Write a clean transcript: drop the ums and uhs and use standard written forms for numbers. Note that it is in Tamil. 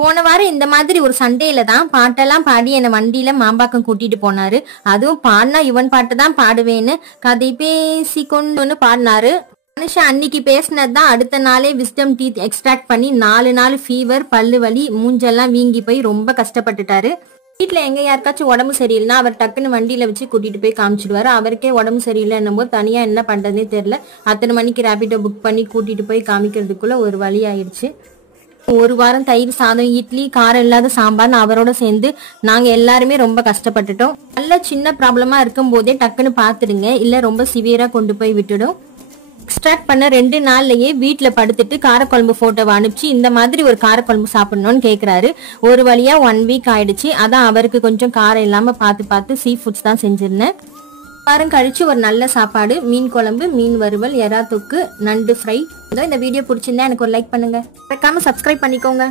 போன வாரம் இந்த மாதிரி ஒரு சண்டேல தான் பாட்டெல்லாம் பாடி என்னை வண்டியில மாம்பாக்கம் கூட்டிட்டு போனாரு. அதுவும் பாடினா இவன் பாட்டு தான் பாடுவேன்னு கதை பேசி கொண்டுன்னு பாடினாரு. மனுஷன் அன்னைக்கு பேசினதுதான் அடுத்த நாளே விஸ்டம் டீத் எக்ஸ்ட்ராக்ட் பண்ணி 4 நாள் ஃபீவர், பல்லு வலி, மூஞ்செல்லாம் வீங்கி போய் ரொம்ப கஷ்டப்பட்டுட்டாரு. வீட்டுல எங்க யாருக்காச்சும் உடம்பு சரியில்லைன்னா அவர் டக்குன்னு வண்டியில வச்சு கூட்டிட்டு போய் காமிச்சிடுவாரு. அவருக்கே உடம்பு சரியில்லைன்னும் போது தனியா என்ன பண்றதுனே தெரியல. அத்தனை மணிக்கு ரேபிடோ புக் பண்ணி கூட்டிட்டு போய் காமிக்கிறதுக்குள்ள ஒரு வழி ஆயிடுச்சு. ஒரு வாரம் தயிர் சாதம், இட்லி, காரம் இல்லாத சாம்பார்னு அவரோட சேர்ந்து நாங்க எல்லாருமே ரொம்ப கஷ்டப்பட்டுட்டோம். நல்ல சின்ன ப்ராப்ளமா இருக்கும் போதே டக்குன்னு பாத்துடுங்க, இல்ல ரொம்ப சிவியரா கொண்டு போய் விட்டுடும். எக்ஸ்ட்ராக்ட் பண்ண 2 நாள்லயே வீட்டுல படுத்துட்டு காரக்குழம்பு போட்டோவை அனுப்பிச்சு இந்த மாதிரி ஒரு காரக்குழம்பு சாப்பிடணும்னு கேக்குறாரு. ஒரு வழியா 1 வீக் ஆயிடுச்சு. அதான் அவருக்கு கொஞ்சம் காரம் இல்லாம பார்த்து சீ ஃபுட்ஸ் தான் செஞ்சிருந்தேன். வாரம் கழிச்சு ஒரு நல்ல சாப்பாடு, மீன் குழம்பு, மீன் வறுவல், எறா தொக்கு, நண்டு ஃப்ரை. இந்த வீடியோ பிடிச்சிருந்தா எனக்கு ஒரு லைக் பண்ணுங்க, மறக்காம சப்ஸ்கிரைப் பண்ணிக்கோங்க.